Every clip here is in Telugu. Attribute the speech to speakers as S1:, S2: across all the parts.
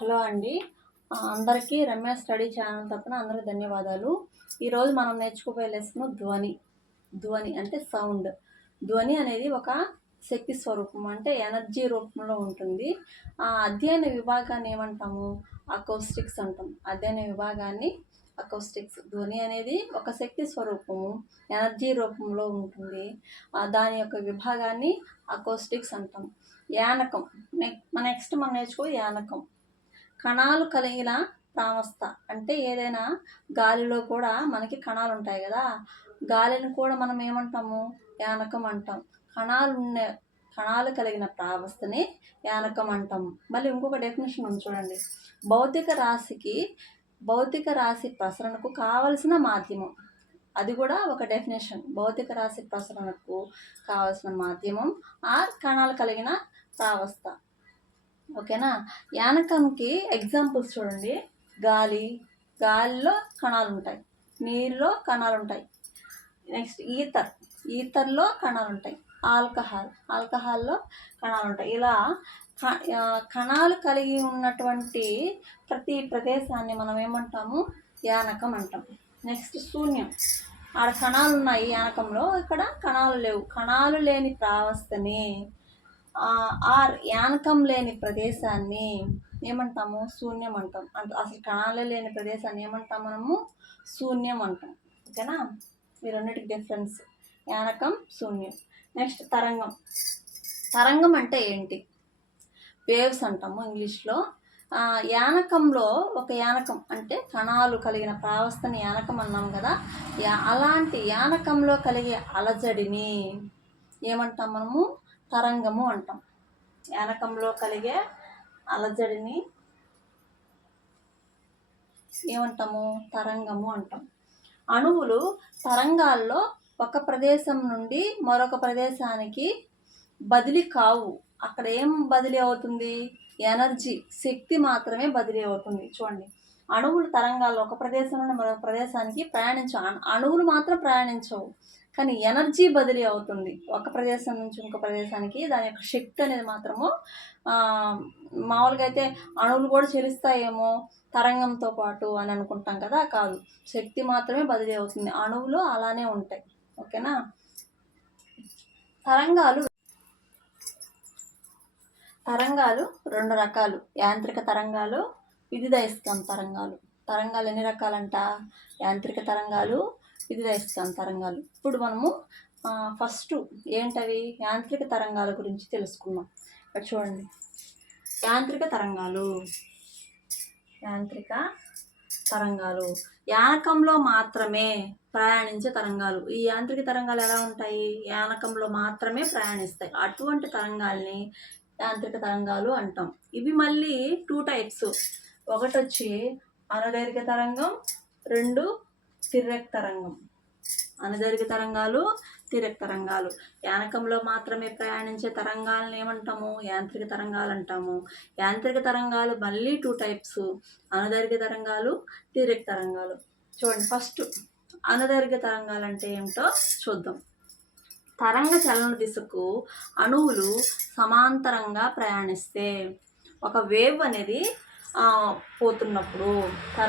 S1: హలో అండి. అందరికీ రమ్య స్టడీ ఛానల్ తప్పన అందరికీ ధన్యవాదాలు. ఈరోజు మనం నేర్చుకోబోయే లెసన్ ధ్వని. ధ్వని అంటే సౌండ్. ధ్వని అనేది ఒక శక్తి స్వరూపం అంటే ఎనర్జీ రూపంలో ఉంటుంది. ఆ అధ్యయన విభాగాన్ని ఏమంటాము? అకౌస్టిక్స్ అంటాం. అధ్యయన విభాగాన్ని అకౌస్టిక్స్. ధ్వని అనేది ఒక శక్తి స్వరూపము ఎనర్జీ రూపంలో ఉంటుంది. దాని యొక్క విభాగాన్ని అకౌస్టిక్స్ అంటాం. యానకం. నెక్ నెక్స్ట్ మనం నేర్చుకో యానకం. కణాలు కలిగిన ప్రావస్థ. అంటే ఏదైనా గాలిలో కూడా మనకి కణాలు ఉంటాయి కదా. గాలిని కూడా మనం ఏమంటాము? యానకం అంటాం. కణాలు ఉన్న కణాలు కలిగిన ప్రావస్థని యానకం అంటాం. మళ్ళీ ఇంకొక డెఫినేషన్ ఉంది చూడండి. భౌతిక రాశికి భౌతిక రాశి ప్రసరణకు కావలసిన మాధ్యమం. అది కూడా ఒక డెఫినేషన్ భౌతిక రాశి ప్రసరణకు కావలసిన మాధ్యమం ఆ కణాలు కలిగిన ప్రావస్థ. ఓకేనా? యానకంకి ఎగ్జాంపుల్స్ చూడండి. గాలి గాలిలో కణాలు ఉంటాయి నీళ్ళలో కణాలు ఉంటాయి నెక్స్ట్ ఈతర్ ఈతర్లో కణాలు ఉంటాయి ఆల్కహాల్. ఆల్కహాల్లో కణాలు ఉంటాయి ఇలా కణాలు కలిగి ఉన్నటువంటి ప్రతి ప్రదేశాన్ని మనం ఏమంటాము? యానకం అంటాం. నెక్స్ట్ శూన్యం. ఆడ కణాలు ఉన్నాయి యానకంలో. ఇక్కడ కణాలు లేవు. కణాలు లేని ప్రావస్థని ఆర్ యానకం లేని ప్రదేశాన్ని ఏమంటాము? శూన్యం అంటాం అంటే అసలు కణాలు లేని ప్రదేశాన్ని ఏమంటాం మనము? శూన్యం అంటాం ఓకేనా? ఈ రెండింటికి డిఫరెన్స్ యానకం శూన్యం. నెక్స్ట్ తరంగం. తరంగం అంటే ఏంటి? వేవ్స్ అంటాము ఇంగ్లీష్లో. యానకంలో ఒక యానకం అంటే కణాలు కలిగిన ప్రావస్థని యానకం అన్నాం కదా. యా అలాంటి యానకంలో కలిగే అలజడిని ఏమంటాం మనము? తరంగము అంటాం. ఏనకంలో కలిగే అలజడిని ఏమంటాము? తరంగము అంటాం. అణువులు తరంగాల్లో ఒక ప్రదేశం నుండి మరొక ప్రదేశానికి బదిలీ కావు. అక్కడ ఏం బదిలీ అవుతుంది? ఎనర్జీ శక్తి మాత్రమే బదిలీ అవుతుంది. చూడండి. అణువులు తరంగాల్లో ఒక ప్రదేశం నుండి మరొక ప్రదేశానికి ప్రయాణించవు. అణువులు మాత్రం ప్రయాణించవు. కానీ ఎనర్జీ బదిలీ అవుతుంది. ఒక ప్రదేశం నుంచి ఇంకో ప్రదేశానికి దాని యొక్క శక్తి అనేది మాత్రము మామూలుగా అయితే అణువులు కూడా చెలిస్తాయేమో తరంగంతో పాటు అని అనుకుంటాం కదా కాదు. శక్తి మాత్రమే బదిలీ అవుతుంది. అణువులు అలానే ఉంటాయి. ఓకేనా? తరంగాలు తరంగాలు రెండు రకాలు. యాంత్రిక తరంగాలు విద్యుదయస్కాంత తరంగాలు. తరంగాలు ఎన్ని రకాలంట? యాంత్రిక తరంగాలు ఇది విద్యుదయస్కాంత తరంగాలు. ఇప్పుడు మనము ఫస్ట్ ఏంటవి? యాంత్రిక తరంగాల గురించి తెలుసుకుందాం. ఇక్కడ చూడండి. యాంత్రిక తరంగాలు. యాంత్రిక తరంగాలు. యానకంలో మాత్రమే ప్రయాణించే తరంగాలు. ఈ యాంత్రిక తరంగాలు ఎలా ఉంటాయి? యానకంలో మాత్రమే ప్రయాణిస్తాయి. అటువంటి తరంగాల్ని యాంత్రిక తరంగాలు అంటాం. ఇవి మళ్ళీ టూ టైప్స్ ఒకటి వచ్చి అనుదైర్ఘ్య తరంగం రెండు తిర్రెక్ తరంగం. అనుదైర్ఘ్య తరంగాలు తిరక్ తరంగాలు. యానకంలో మాత్రమే ప్రయాణించే తరంగాలను ఏమంటాము? యాంత్రిక తరంగాలు అంటాము. యాంత్రిక తరంగాలు మళ్ళీ టూ టైప్స్ అనుదైర్ఘ్య తరంగాలు తిరక్ తరంగాలు. చూడండి ఫస్ట్ అనుదైర్ఘ్య తరంగాలు అంటే ఏమిటో చూద్దాం. తరంగ చలన దిశకు అణువులు సమాంతరంగా ప్రయాణిస్తే ఒక వేవ్ అనేది పోతున్నప్పుడు తర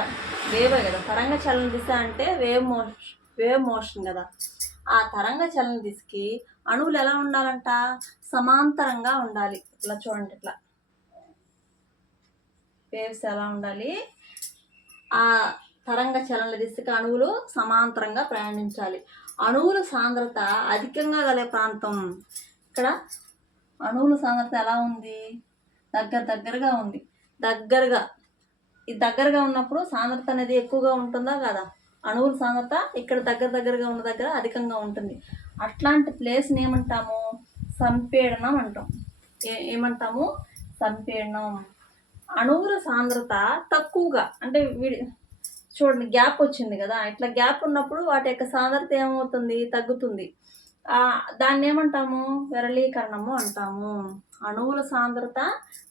S1: వేవ్ కదా. తరంగ చలన దిశ అంటే వేవ్ మోషన్ వేవ్ మోషన్ కదా. ఆ తరంగ చలన దిశకి అణువులు ఎలా ఉండాలంట? సమాంతరంగా ఉండాలి. ఇట్లా చూడండి ఇట్లా. వేవ్స్ ఎలా ఉండాలి? ఆ తరంగ చలన దిశకి అణువులు సమాంతరంగా ప్రయాణించాలి. అణువుల సాంద్రత అధికంగా గల ప్రాంతం ఇక్కడ. అణువుల సాంద్రత ఎలా ఉంది? దగ్గర దగ్గరగా ఉంది. దగ్గరగా. ఈ దగ్గరగా ఉన్నప్పుడు సాంద్రత అనేది ఎక్కువగా ఉంటుందా కదా? అణువుల సాంద్రత ఇక్కడ దగ్గర దగ్గరగా ఉన్న దగ్గర అధికంగా ఉంటుంది. అట్లాంటి ప్లేస్ని ఏమంటాము? సంపీడనం అంటాం. ఏ ఏమంటాము? సంపీడనం. అణువుల సాంద్రత తక్కువగా అంటే వీడి చూడండి గ్యాప్ వచ్చింది కదా. ఇట్లా గ్యాప్ ఉన్నప్పుడు వాటి యొక్క సాంద్రత ఏమవుతుంది? తగ్గుతుంది. దాన్ని ఏమంటాము విరళీకరణము అంటాము. అణువుల సాంద్రత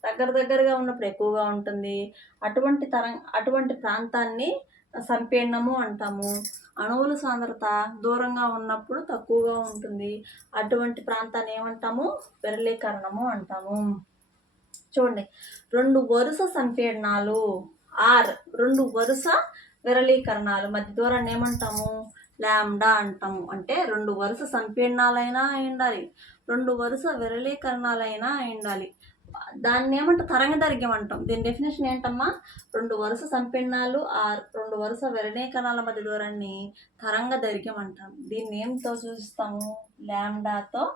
S1: దగ్గర దగ్గరగా ఉన్నప్పుడు ఎక్కువగా ఉంటుంది. అటువంటి తరం అటువంటి ప్రాంతాన్ని సంపీడనము అంటాము. అణువుల సాంద్రత దూరంగా ఉన్నప్పుడు తక్కువగా ఉంటుంది. అటువంటి ప్రాంతాన్ని ఏమంటాము? విరళీకరణము అంటాము. చూడండి. రెండు వరుస సంపీడనాలు. ఆర్ రెండు వరుస విరళీకరణాలు. మధ్య దూరాన్ని ఏమంటాము? ల్యాండా అంటాము. అంటే రెండు వరుస సంపీడనాలైనా ఉండాలి రెండు వరుస విరళీకరణాలైనా ఉండాలి దాన్ని ఏమంటాం తరంగ దైర్ఘ్యం అంటాం. దీని డెఫినేషన్ ఏంటమ్మా? రెండు వరుస సంపీడనాలు ఆ రెండు వరుస విరణీకరణాల మధ్య దూరాన్ని తరంగ దైర్ఘ్యం అంటాం. దీన్ని ఏంతో సూచిస్తాము? ల్యాండాతో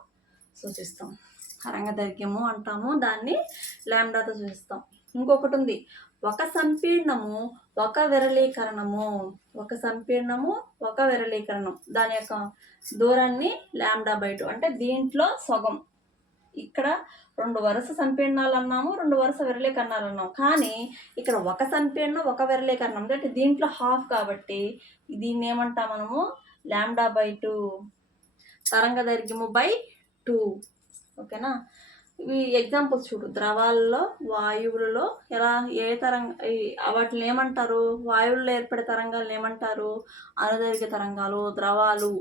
S1: సూచిస్తాం. తరంగ దైర్ఘ్యము అంటాము. దాన్ని ల్యాండాతో సూచిస్తాం. ఇంకొకటి ఉంది. ఒక సంపీర్ణము ఒక విరళీకరణము. ఒక సంపీర్ణము ఒక విరళీకరణం. దాని యొక్క దూరాన్ని ల్యాండా బై టూ అంటే దీంట్లో సగం. ఇక్కడ రెండు వరుస సంపీర్ణాలు అన్నాము రెండు వరుస విరళీకరణాలు అన్నాము. కానీ ఇక్కడ ఒక సంపీర్ణం ఒక విరళీకరణం. అంటే దీంట్లో హాఫ్ కాబట్టి దీన్ని ఏమంటాం మనము? Lambda by two. తరంగ దైర్ఘ్యము బై టూ. ఓకేనా? ఇవి ఎగ్జాంపుల్స్ చూడు. ద్రవాల్లో వాయువులలో ఎలా ఏ తరంగ వాటిని ఏమంటారు? వాయువుల్లో ఏర్పడే తరంగాలను ఏమంటారు? అనుదైర్ఘ్య తరంగాలు ద్రవాలు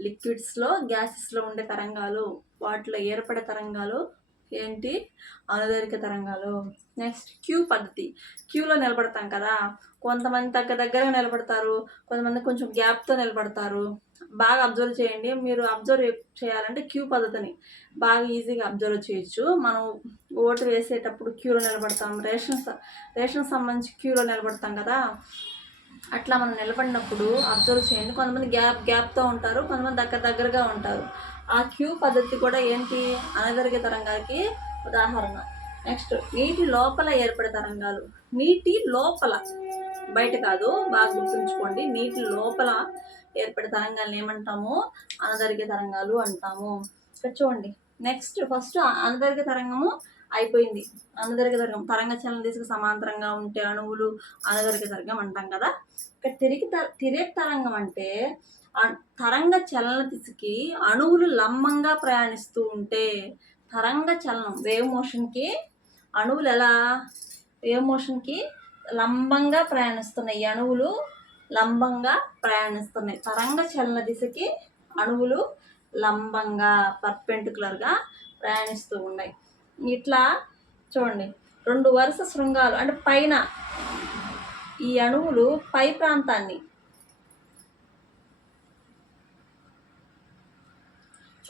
S1: లిక్విడ్స్లో గ్యాసెస్లో ఉండే తరంగాలు వాటిలో ఏర్పడే తరంగాలు ఏంటి? అనుదైర్ఘ్య తరంగాలు. నెక్స్ట్ క్యూ పద్ధతి. క్యూలో నిలబడతాం కదా. కొంతమంది దగ్గర దగ్గరగా నిలబడతారు కొంతమంది కొంచెం గ్యాప్తో నిలబడతారు. బాగా అబ్జర్వ్ చేయండి. మీరు అబ్జర్వ్ చేయాలంటే క్యూ పద్ధతిని బాగా ఈజీగా అబ్జర్వ్ చేయొచ్చు. మనం ఓటు వేసేటప్పుడు క్యూలో నిలబడతాం. రేషన్ రేషన్ సంబంధించి క్యూలో నిలబడతాం కదా. అట్లా మనం నిలబడినప్పుడు అబ్జర్వ్ చేయండి. కొంతమంది గ్యాప్ గ్యాప్తో ఉంటారు కొంతమంది దగ్గర దగ్గరగా ఉంటారు. ఆ క్యూ పద్ధతి కూడా ఏంటి? అనగరిగే తరంగాలకి ఉదాహరణ. నెక్స్ట్ నీటి లోపల ఏర్పడే తరంగాలు. నీటి లోపల బయట కాదు బాగా గుర్తుంచుకోండి నీటి లోపల ఏర్పడే తరంగాలను ఏమంటాము? అనదరిగే తరంగాలు అంటాము. ఇక్కడ చూడండి. నెక్స్ట్ ఫస్ట్ అనదరిగే తరంగము అయిపోయింది. అనదరిగ తరంగం తరంగ చలన దిశకు సమాంతరంగా ఉంటే అణువులు అనదరిగ తరంగం అంటాం కదా. ఇక్కడ తిరిగి త- తిరేక్ తరంగం అంటే తరంగ చలన దిశకి అణువులు లంబంగా ప్రయాణిస్తూ ఉంటే తరంగ చలనం వేవ్ మోషన్కి అణువులు ఎలా? వేవ్ మోషన్కి లంబంగా ప్రయాణిస్తున్నాయి. ఈ అణువులు లంబంగా ప్రయాణిస్తున్నాయి. తరంగ చలన దిశకి అణువులు లంబంగా పర్పెంటికులర్గా ప్రయాణిస్తూ ఉన్నాయి. ఇట్లా చూడండి. రెండు వరుస శృంగాలు అంటే పైన ఈ అణువులు పై ప్రాంతాన్ని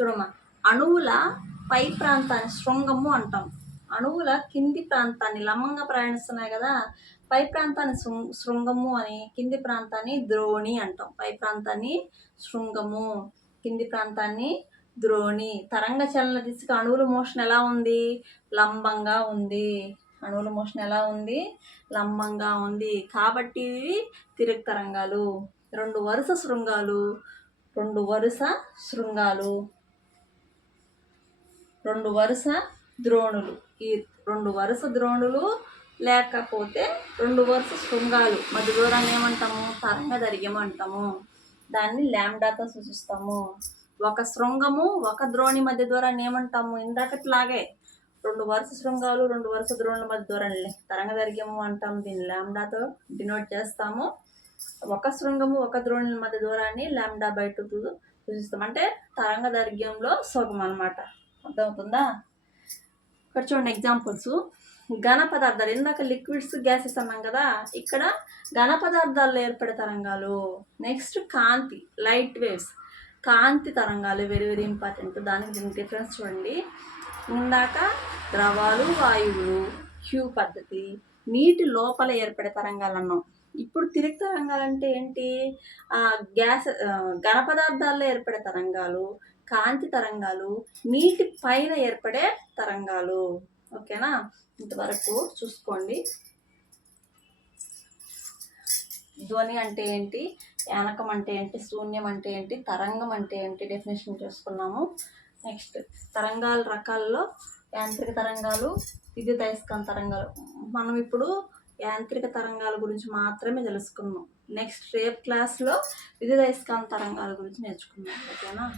S1: చూడమ్మా. అణువుల పై ప్రాంతాన్ని శృంగము అంటాం. అణువుల కింది ప్రాంతాన్ని లంబంగా ప్రయాణిస్తున్నాయి కదా. పై ప్రాంతాన్ని శృంగము అని కింది ప్రాంతాన్ని ద్రోణి అంటాం. పై ప్రాంతాన్ని శృంగము కింది ప్రాంతాన్ని ద్రోణి. తరంగ చలన దిశగా అణువుల మోషన్ ఎలా ఉంది? లంబంగా ఉంది. అణువుల మోషన్ ఎలా ఉంది? లంబంగా ఉంది. కాబట్టి తిరుగు తరంగాలు. రెండు వరుస శృంగాలు రెండు వరుస శృంగాలు. రెండు వరుస ద్రోణులు. ఈ రెండు వరుస ద్రోణులు లేకపోతే రెండు వరుస శృంగాలు. మధ్య దూరాన్ని ఏమంటాము? తరంగ దైర్ఘ్యం అంటాము. దాన్ని ల్యాండాతో సూచిస్తాము. ఒక శృంగము ఒక ద్రోణి మధ్య దూరాన్ని ఏమంటాము? ఇందాకట్లాగే రెండు వరుస శృంగాలు రెండు వరుస ద్రోణుల మధ్య దూరాన్ని తరంగ దైర్ఘ్యము అంటాం దీన్ని ల్యాండాతో డినోట్ చేస్తాము. ఒక శృంగము ఒక ద్రోణుల మధ్య దూరాన్ని ల్యాండా బై టూ సూచిస్తాం అంటే తరంగ దైర్ఘ్యంలో సుగం అనమాట అర్థమవుతుందా? ఇక్కడ చూడండి ఎగ్జాంపుల్స్ ఘన పదార్థాలు ఇందాక లిక్విడ్స్ గ్యాసెస్ అన్నాం కదా ఇక్కడ ఘన పదార్థాల్లో ఏర్పడే తరంగాలు. నెక్స్ట్ కాంతి లైట్ వేవ్స్ కాంతి తరంగాలు వెరీ వెరీ ఇంపార్టెంట్ దానికి దీనికి డిఫరెన్స్ చూడండి. ఇందాక ద్రవాలు వాయువులు హ్యూ పద్ధతి నీటి లోపల ఏర్పడే తరంగాలు అన్నాం. ఇప్పుడు తిరిగి తరంగాలు అంటే ఏంటి? గ్యాస్ ఘన పదార్థాల్లో ఏర్పడే తరంగాలు కాంతి తరంగాలు నీటి పైన ఏర్పడే తరంగాలు. ఓకేనా? ఇంతవరకు చూసుకోండి. ధ్వని అంటే ఏంటి? యానకం అంటే ఏంటి? శూన్యం అంటే ఏంటి? తరంగం అంటే ఏంటి? డెఫినేషన్ చేసుకున్నాము. నెక్స్ట్ తరంగాల రకాల్లో యాంత్రిక తరంగాలు విద్యుత్ అయస్కాంత తరంగాలు. మనం ఇప్పుడు యాంత్రిక తరంగాల గురించి మాత్రమే తెలుసుకున్నాం. నెక్స్ట్ రేపు క్లాస్లో విద్యుత్ అయస్కాంత తరంగాల గురించి నేర్చుకున్నాం. ఓకేనా?